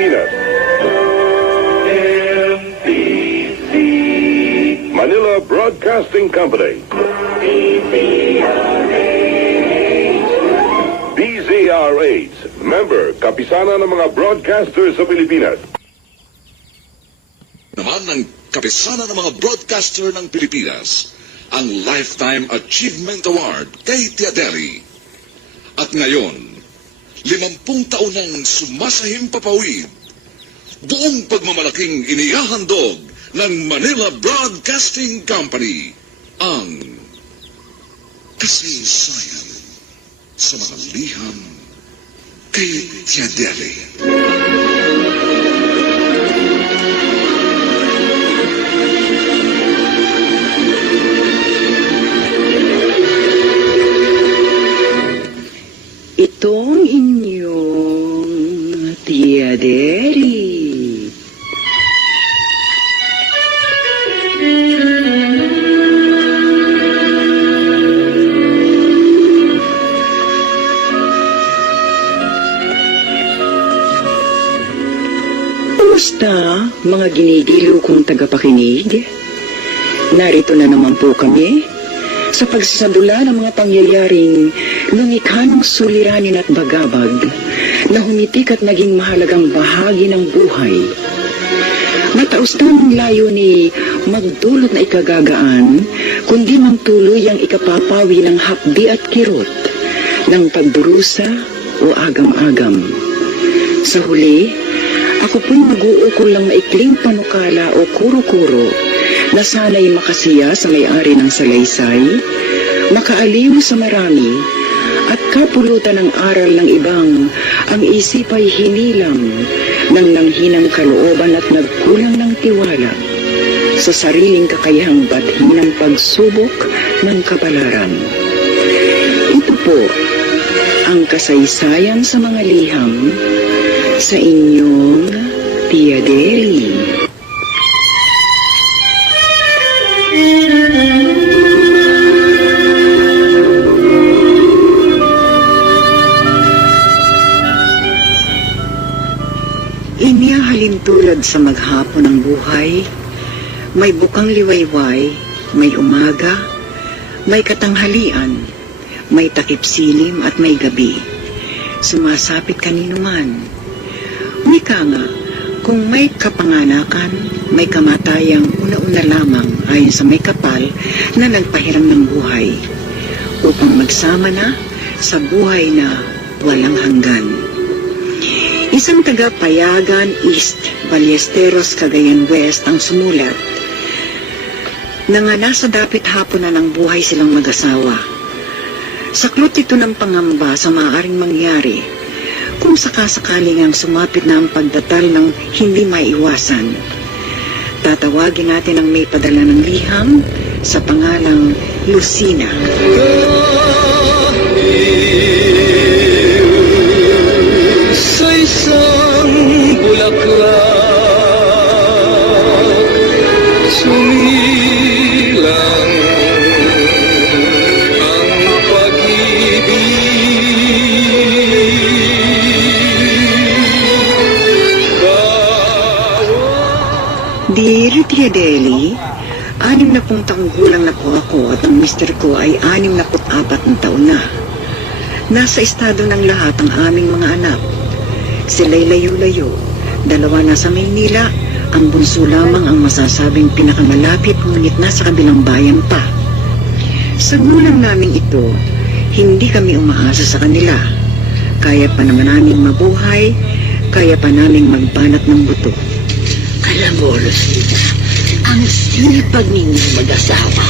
Pilipinas. MBC Manila Broadcasting Company. DZRH, member, kapisana ng mga broadcasters sa Pilipinas. Naman ng kapisana ng mga broadcaster ng Pilipinas, ang Lifetime Achievement Award kay Tiadeli. At ngayon, 50 taon nang sumasahimpapawid, buong pagmamalaking inihahandog ng Manila Broadcasting Company ang kasaysayan sa mga liham kay Tiadeli. Itong inyong Tiadeli. Kumusta, mga ginigiliw kong tagapakinig? Narito na naman po kami sa pagsasadula ng mga pangyayaring lumikha ng suliranin at bagabag na humitik at naging mahalagang bahagi ng buhay. Mataos ng layo ni magdulot na ikagagaan, kundi mang tuloy ang ikapapawi ng hapdi at kirot ng pagdurusa o agam-agam. Sa huli, ako po'y mag-uukol lang maikling panukala o kuro-kuro na sana'y makasiya sa may-ari ng salaysay, makaaliw sa marami, at kapulutan ng aral ng ibang ang isip ay hinilang ng nanghinang kalooban at nagkulang ng tiwala sa sariling kakayahang bathin ng pagsubok ng kapalaran. Ito po ang kasaysayan sa mga liham sa inyong Tiadeli. Inihahalin tulad sa maghapon ng buhay, may bukang liwayway, may umaga, may katanghalian, may takip silim at may gabi. Sumasapit kanino man. Wika nga, kung may kapanganakan, may kamatayang una-una lamang ayon sa may kapal na nagpahiram ng buhay, upang magsama na sa buhay na walang hanggan. Isang taga-Payagan East, Ballesteros, Cagayan West ang sumulat na nga nasa dapit hapon na ng buhay silang mag-asawa. Saklot ito ng pangamba sa maaaring mangyari kung sakasakaling ang sumapit na ang pagdatal ng hindi maiwasan. Tatawagin natin ang may padala ng liham sa pangalang Lucina. Sa isang bulaklak, sumilang ang pag-ibig. Dear Tiadeli, 60 taong gulang na po ako at ang mister ko ay 64 na taon na. Nasa estado ng lahat ang aming mga anak. Sila'y layo-layo, 2 na sa Maynila, ang bunso lamang ang masasabing pinakamalapit ngunit nasa kabilang bayan pa. Sa gulang namin ito, hindi kami umaasa sa kanila. Kaya pa naman namin mabuhay, kaya pa namin magbanat ng buto. Alam mo, Lucina, ang sipag ninyong mag-asawa.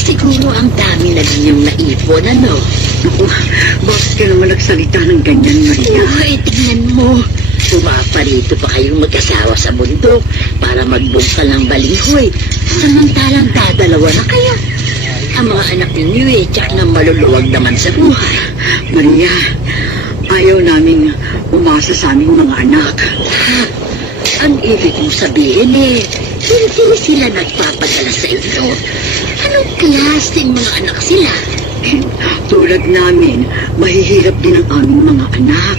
Siguro ang dami na ninyong naipon, ano? Bakit ka naman nagsalita ng ganyan, Maria? Ay, tingnan mo. Pumaparito pa kayong mag-asawa sa bundok para magbungkal ng balinghoy. Samantalang dadalawa na kayo. Ang mga anak ninyo tsak na maluluwag naman sa buhay. Maria, ayaw namin umasa sa aming mga anak. Ang ibig mong sabihin hindi sila nagpapadala sa inyo. Anong klaseng mga anak sila? Tulad namin, mahihirap din ang aming mga anak.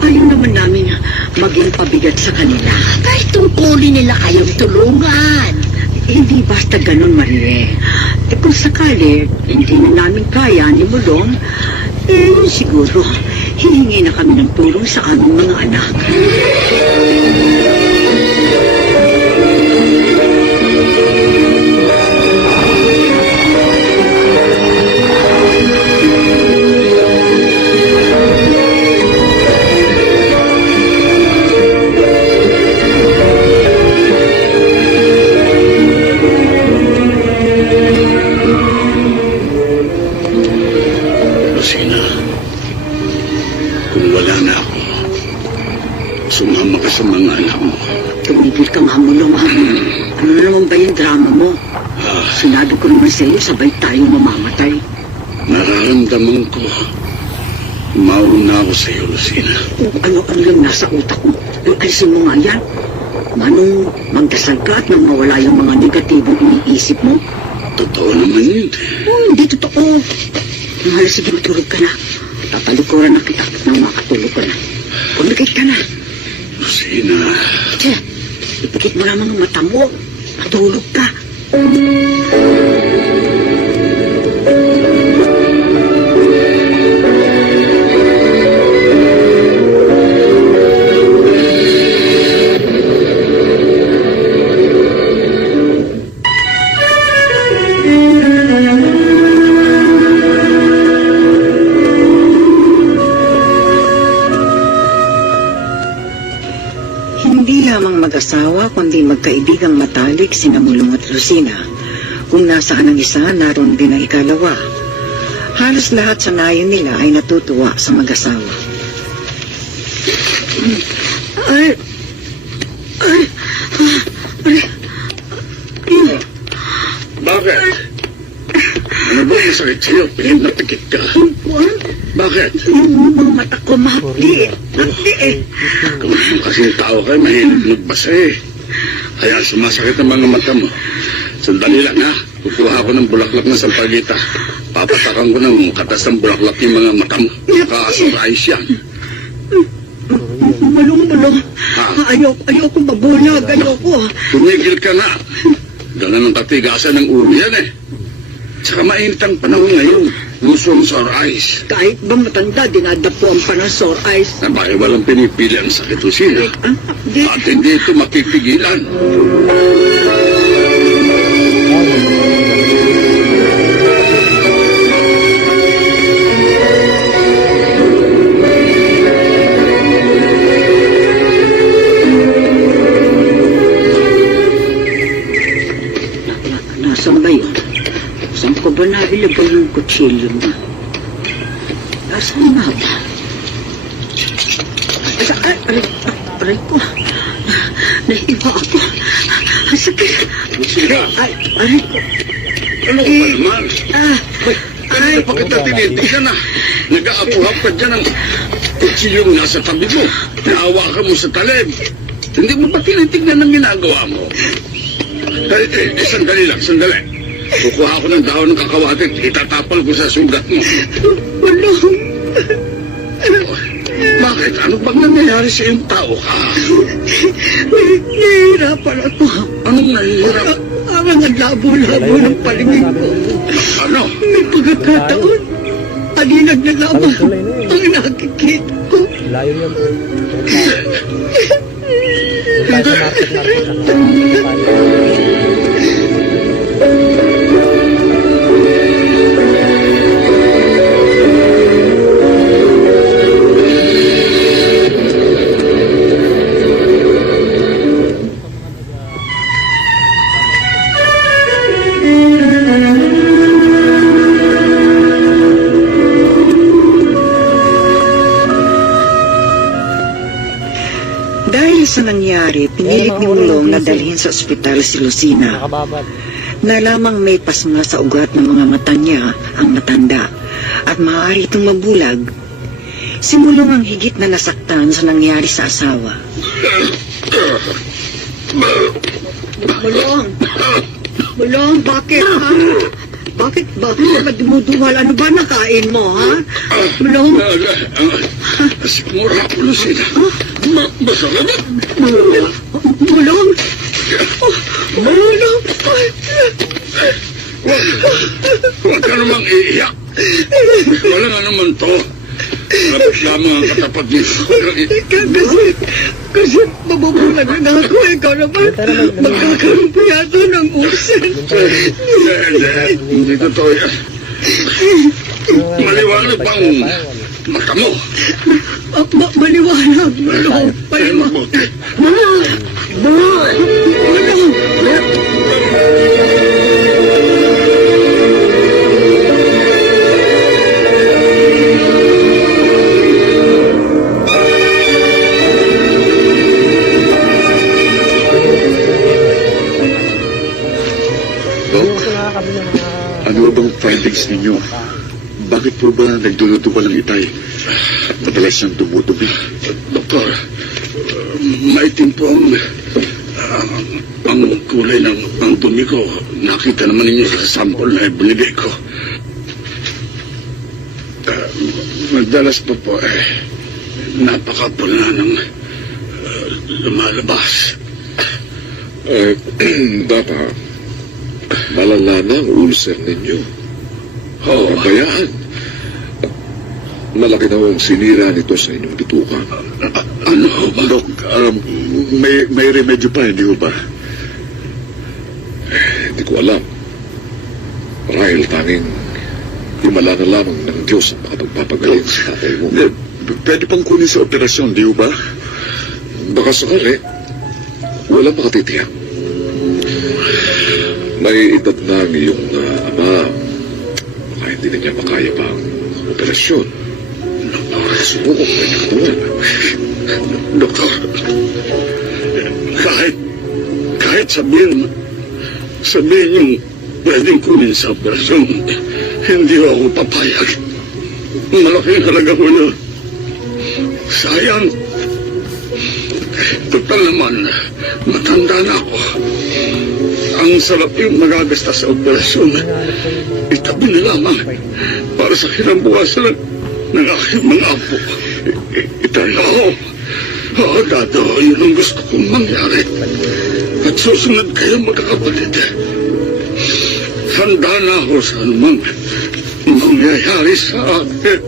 Ayaw naman namin maging pabigat sa kanila. Kahit tungkulin nila kayong tulungan. Hindi basta ganun, Marie. Kung sakali, hindi na namin kaya ni Mulong, siguro, hihingi na kami ng tulong sa aming mga anak. Rosina, kung wala na ako, sumama ka sa mga anak mo. Tumigil ka nga, Mulong, ha? Ano naman ba yung drama mo? Sinabi ko naman sa iyo, sabay tayo mamamatay. Nararamdaman ko, mauna ako sa iyo, Rosina. Kung ano-ano lang nasa utak mo, alisin mo nga yan. Manong magdasal ka at nang mawala yung mga negatibong iniisip mo. Totoo naman yun. Hindi totoo. Mahal, sige, matulog ka na. Tatalikuran na kita nang makatulog ka na. Pumikit ka na. Rosina, Tiya, ipikit mo naman ang mata mo. Matulog ka. Hindi lamang mag-asawa, kundi magkaibigang matalik sina Mulong at Rosina. Kung nasaan ang isa, naroon din ang ikalawa. Halos lahat sa nayon nila ay natutuwa sa mag-asawa. bakit? Ano ba ang sakit sa'yo? Pilit na pikit ka. Bakit? Yung mga mata ko, mahapdi. Mahapdi eh. Kung kasing tao kayo, mahilig magbasa eh. Kaya sumasakit ang mga mata mo. Sandali lang ha. Kukuha ako ng bulaklak na sampagita. Papatakan ko ng katas ng bulaklak yung mga mata mo. Nakasurize yan. Mulong. Ayoko mabulag. Ayoko. Tumigil ka na. Ganun ang katigasan ng ulo yan eh. Tsaka mainit ang panahon ngayon. Gusto ang sore eyes. Kahit ba matanda, dinadapuan pa ng sore eyes. Sabay walang pinipili ang sakit o sila. Di, At hindi ito mapipigilan. Nasaan ba yun? Saan ko ba nailagay yung kutsilyo mo? Nasaan na ba? Aray ko. Nahiwa ako. Ang sakit. Sila, Aray ko. ano ka pa naman? Kanina pa kita tinitignan na. Nag-aapuhap ka dyan ng kutsilyong nasa tabi mo. Naawa ka mo sa talib. Hindi mo pa tinitignan ang ginagawa mo. Sandali lang, sandali. Kukuha ko ng dahon ng kakawatit. Itatapal ko sa sugat mo. Mulong. Bakit? Ano bang nangyayari sa iyong tao ka? Nahihirapan ako. Anong nahihirap? Ang labo-labo ng paligid ko. Ano? May pagkakataon. Palinag na lamang ang nakikita ko. Layo niya po. Hindi. Dahil sa nangyari, pinilit ni Mulong na dalhin sa ospital si Lucina. Nakababad. Na lamang may pasma sa ugat ng mga mata niya ang matanda at maaari itong mabulag. Si Mulong ang higit na nasaktan sa nangyari sa asawa. Mulong, bakit ha? Bakit ka dumuduwal? Ano ba nakain mo, ha? Mulong? Sigmura ko, Lucina. Masarap. Mulong? Mulong? Huwag ka namang iiyak. Wala nga naman to. Lapit lamang ang katapat niyo. Kasi mabubulag na ako. Ikaw naman, magkakaroon pa yata ng usin. Hindi totoo yan. Maliwanag bang mata mo? Maliwanag. Mulong. Ay, mabuti. Mulong. Ano bang findings ninyo? Bakit po ba nagdudugo ng itay? At madalas siyang dumudubi? Doktor, maitim po ang kulay ng ang dumi ko. Nakita naman ninyo sa sample na binigay ko. Madalas po napakapula ng lumalabas. Baka, malala na ang ulcer ninyo. Oo. Bayaan. Malaki na ang sinira nito sa inyong bituka. Ano ba? Dok, may remedyo pa, hindi ba? Hindi ko alam. Marahil tanging himala na lamang ng Diyos ang makapagpapagaling sa tatay mo. Pwede pang kunin sa operasyon, di ba? Baka sakali, walang makatitiyak. May edad na ang iyong ama. Baka hindi na niya makaya pa ang operasyon. Subukok na niya katawan. Doktor, kahit sabihin yung pwedeng kunin sa operasyon, hindi ako papayag. Malaking halaga ko na. Sayang. Total naman, matanda na ako. Ang sarap yung magagasta sa operasyon. Itabi na lamang para sa kinabukasan ng aking mga apo. Itay ako. Dado, yun ang gusto kong mangyari. At susunod kayo magkakapatid. Handa na ako sa anumang mangyayari sa akin.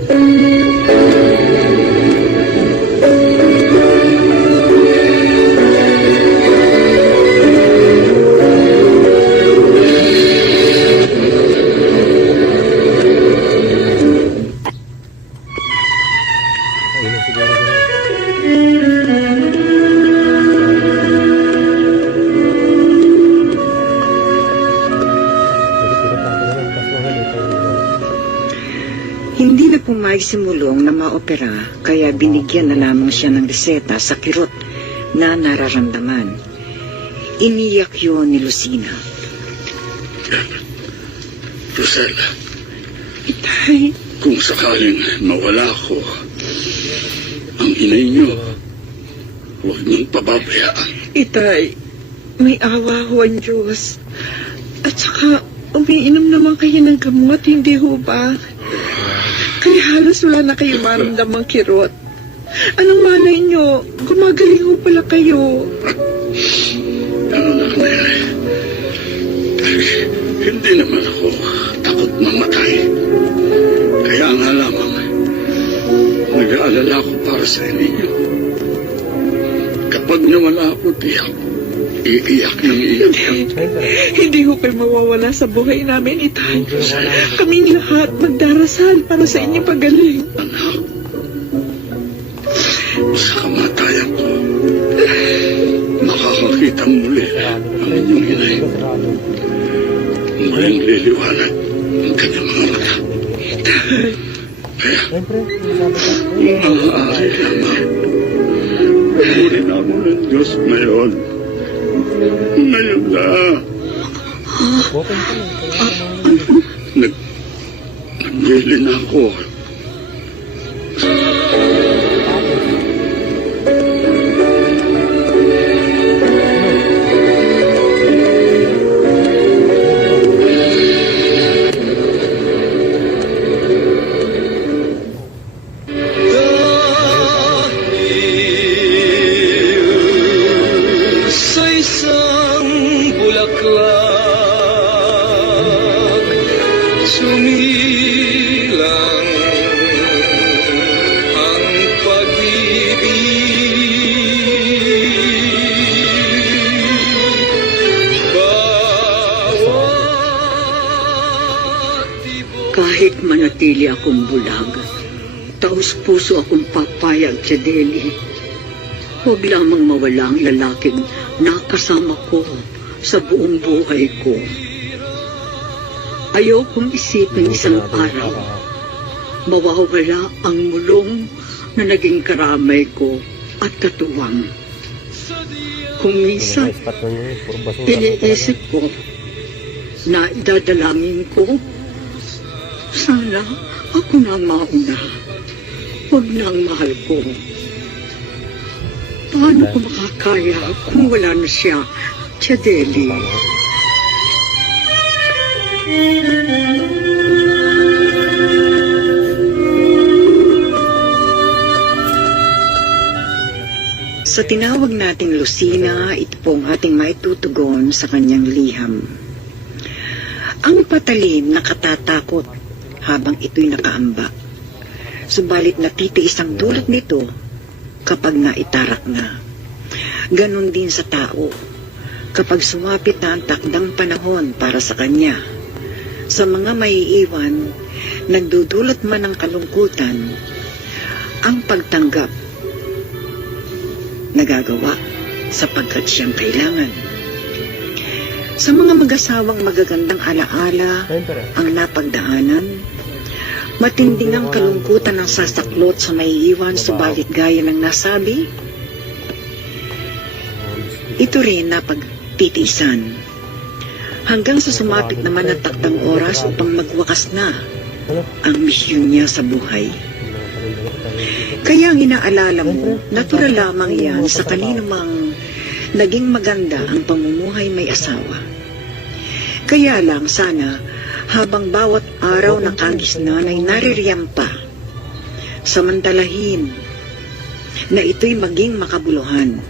Hindi na pumayag si Mulong na maopera, kaya binigyan na lamang siya ng reseta sa kirot na nararamdaman. Iniyak yun ni Lucina. Rosel, Itay, kung sakaling mawala ako, ang inay niyo, huwag niyong pababayaan. Itay, may awa ho ang Diyos. At saka, umiinom naman kayo ng gamot, hindi ho ba? Kaya halos wala na kayo maramdamang kirot. Anong malay nyo? Gumagaling ho pala kayo. Ano na nangyari? Hindi naman ako takot mamatay. Kaya nga lamang, nag-aalala ako para sa inyo. Kapag nawala ako, tiyak, iiyak ng iyak. Hindi ho kayo mawawala sa buhay namin, Itay. Kaming lahat magdarasal para sa inyong pagaling. Anak, sa kamatayan ko, makakakita muli ang inyong inay. Muling liliwanag ang kanyang mga mata. Kaya, maaari lamang. Puri na ako ng Diyos ngayon. Ngayon na. Nagbili na ako. Kahit manatili akong bulag, taos puso akong papayag sa Deli. Huwag lamang mawala ang lalaking nakasama ko sa buong buhay ko. Ayokong isipin isang araw, mawawala ang mulong na naging karamay ko at katuwang. Kung minsan, iniisip ko na idadalangin ko, sana ako na ang mauna. Huwag na ang mahal ko. Paano ko makakaya kung wala na siya, Chadeli? Sa tinawag nating Lucina, ito po ang ating maitutugon sa kanyang liham. Ang patalim nakatatakot habang ito'y nakaamba. Subalit natitiis ang dulot nito kapag naitarak na. Ganon din sa tao, kapag sumapit na ang takdang panahon para sa kanya. Sa mga maiiwan, nagdudulot man ng kalungkutan, ang pagtanggap nagagawa sapagkat siyang kailangan. Sa mga mag-asawang magagandang alaala ang napagdaanan, matinding ang kalungkutan ng sasaklot sa maiiwan, subalit gaya ng nasabi, ito rin napagtitiisan. Hanggang sa sumapit naman ang takdang oras upang magwakas na ang misyon niya sa buhay. Kaya ang inaalala mo, natural lamang yan sa kanino mang naging maganda ang pamumuhay may asawa. Kaya lang sana, habang bawat araw na kagisnan ay naririyam pa, samantalahin na ito'y maging makabuluhan.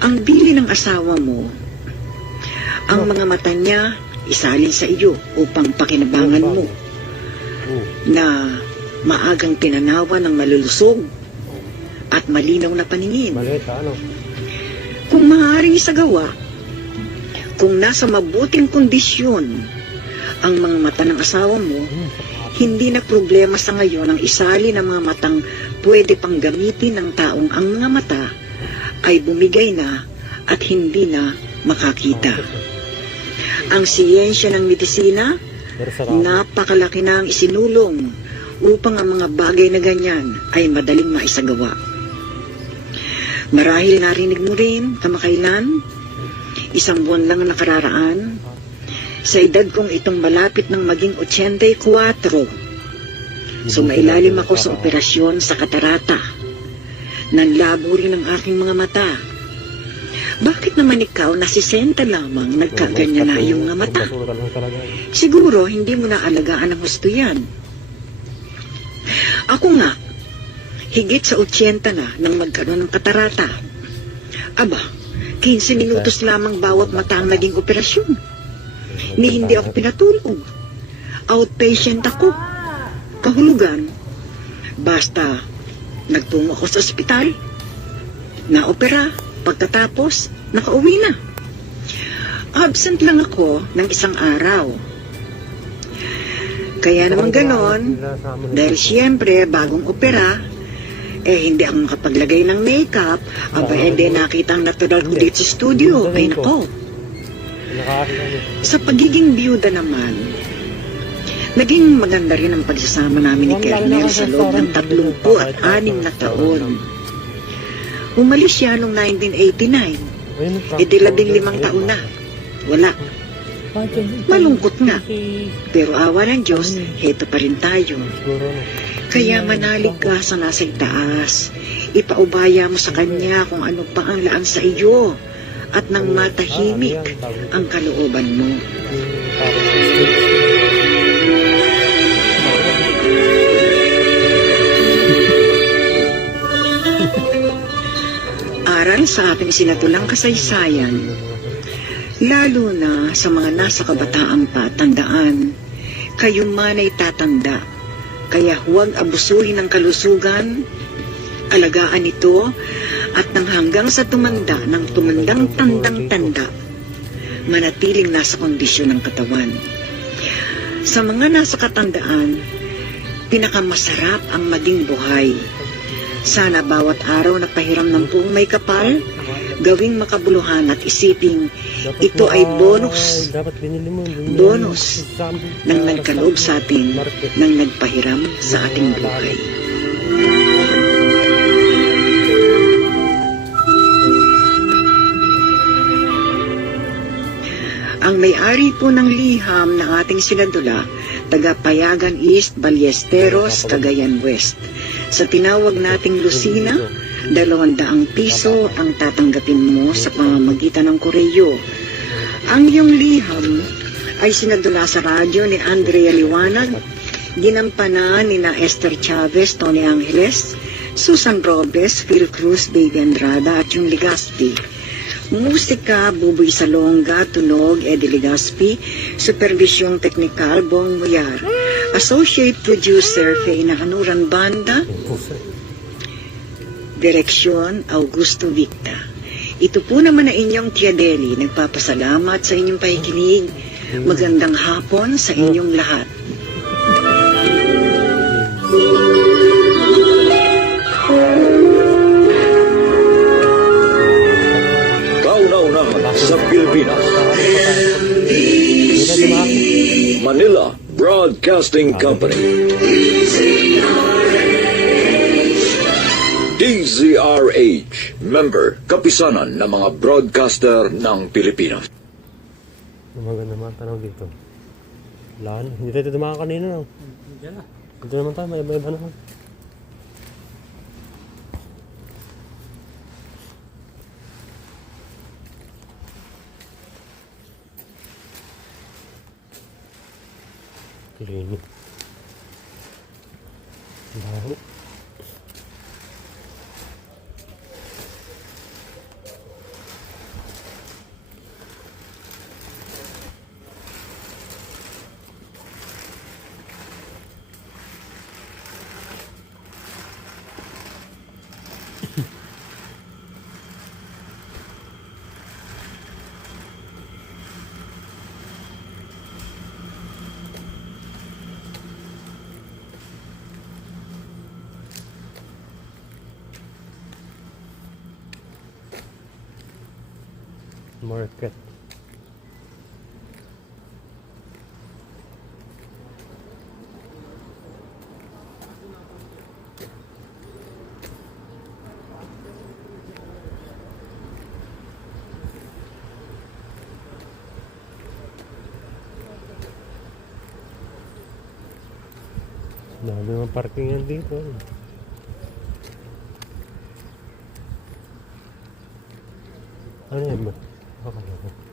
Ang bili ng asawa mo, ang mga mata niya isalin sa iyo upang pakinabangan mo na maagang pinanawa ng malulusog at malinaw na paningin. Kung maaaring isagawa, kung nasa mabuting kondisyon ang mga mata ng asawa mo, hindi na problema sa ngayon ang isali ng mga matang pwede pang gamitin ng taong ang mga mata ay bumigay na at hindi na makakita. Ang siyensya ng medisina, napakalaki na ang isinulong upang ang mga bagay na ganyan ay madaling maisagawa. Marahil narinig mo rin, kamakailan, 1 buwan lang nakararaan, sa edad kong itong malapit ng maging 84, sumailalim ako sa operasyon sa katarata. Nanlabo rin ang aking mga mata. Bakit naman ikaw na 60 lamang nagkaganyan na iyong mga mata? Siguro hindi mo na alagaan ang husto yan. Ako nga, higit sa 80 na nang magkaroon ng katarata. Aba, 15 minutos lamang bawat mata ang naging operasyon. Hindi ako pinatulog. Outpatient ako. Kahulugan. Basta, nagtungo ako sa ospital. Na-opera. Pagkatapos, nakauwi na. Absent lang ako ng 1 araw. Kaya naman ganon, dahil siyempre, bagong opera, hindi ako makapaglagay ng makeup, hindi nakita ang natural ko dito sa studio. Ay nako. Sa pagiging biyuda naman, naging maganda rin ang pagsasama namin ni Kernel sa loob ng 36 na taon. Umalis siya noong 1989, 15 taon na. Wala. Malungkot nga. Pero awa ng Diyos, heto pa rin tayo. Kaya manalig ka sa nasa itaas. Ipaubaya mo sa Kanya kung ano pa ang laan sa iyo at nang matahimik ang kalooban mo. Aral sa ating sinatulang kasaysayan, lalo na sa mga nasa kabataang pa, tandaan, kayo man ay tatanda, kaya huwag abusuhin ang kalusugan, alagaan ito, at nang hanggang sa tumanda, ng tumandang tandang-tanda, manatiling nasa kondisyon ng katawan. Sa mga nasa katandaan, pinakamasarap ang maging buhay. Sana bawat araw na pahiram ng buong may kapal, gawing makabuluhan at isiping ito ay bonus. Dapat binili mo. Bonus ng nagkaloob sa atin ng nagpahiram sa ating buhay. Ang may-ari po ng liham ng ating sinadula, taga Payagan East, Ballesteros, Cagayan West. Sa tinawag nating Lucina, 200 piso ang tatanggapin mo sa pamamagitan ng koreyo. Ang iyong liham ay sinadula sa radyo ni Andrea Liwanag, ginampanan ni na Esther Chavez, Tony Angeles, Susan Robles, Phil Cruz, Baby Andrada at yung Legaspi. Musika, Buboy Salonga, Tunog, Eddie Legaspi, Supervisyong Teknikal, Bong Muyar, Associate Producer, Feina Hanuran Banda, Direksyon, Augusto Victa. Ito po naman na inyong Tia Deli, nagpapasalamat sa inyong pakikinig. Magandang hapon sa inyong lahat. Kauna-una sa Pilipinas. Manila Broadcasting Company. DZRH, member, kapisanan ng mga broadcaster ng Pilipinas. Maganda naman tanong dito. Wala na. Hindi tayo dumaan kanina. Dito naman tayo. May iba naman. Klinik. Baho. Market. Dami naman parkingan dito. Ano yan ba? Okay.